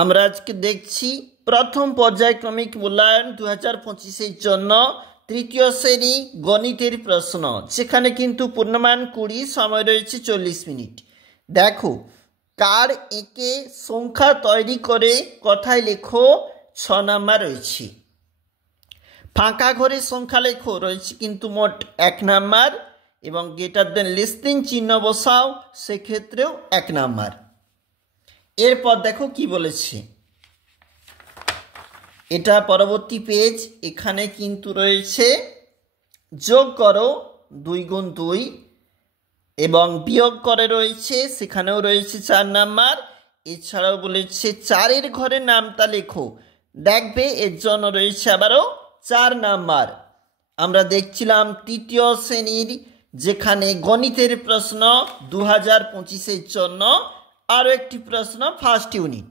আমরা আজকে দেখছি প্রথম পর্যায়ক্রমিক মূল্যায়ন 2025-এর জন্য তৃতীয় শ্রেণী গণিতের প্রশ্ন, যেখানে কিন্তু পূর্ণমান 20, সময় রয়েছে 40 মিনিট। দেখো, কার একে সংখ্যা তৈরি করে কথায় লেখো 6 নাম্বার রয়েছে। ফাঁকা ঘরে সংখ্যা লেখো রয়েছে কিন্তু মোট 1 নাম্বার, এবং গ্রেটার দেন লেস দেন চিহ্ন বসাও, সেক্ষেত্রেও 1 নাম্বার। এরপর দেখো কি বলেছে, এটা পরবর্তী পেজ। এখানে কিন্তু রয়েছে যোগ করো 2 গুণ 2 এবং বিয়োগ করে রয়েছে, সেখানেও রয়েছে 4 নাম্বার। এছাড়াও বলেছে 4-এর ঘরে নামতা লেখো, দেখবে এর জন্য রয়েছে আবারও 4 নাম্বার। আমরা দেখছিলাম তৃতীয় শ্রেণীর, যেখানে গণিতের প্রশ্ন 2025-এর জন্য আরও একটি প্রশ্ন ফার্স্ট ইউনিট।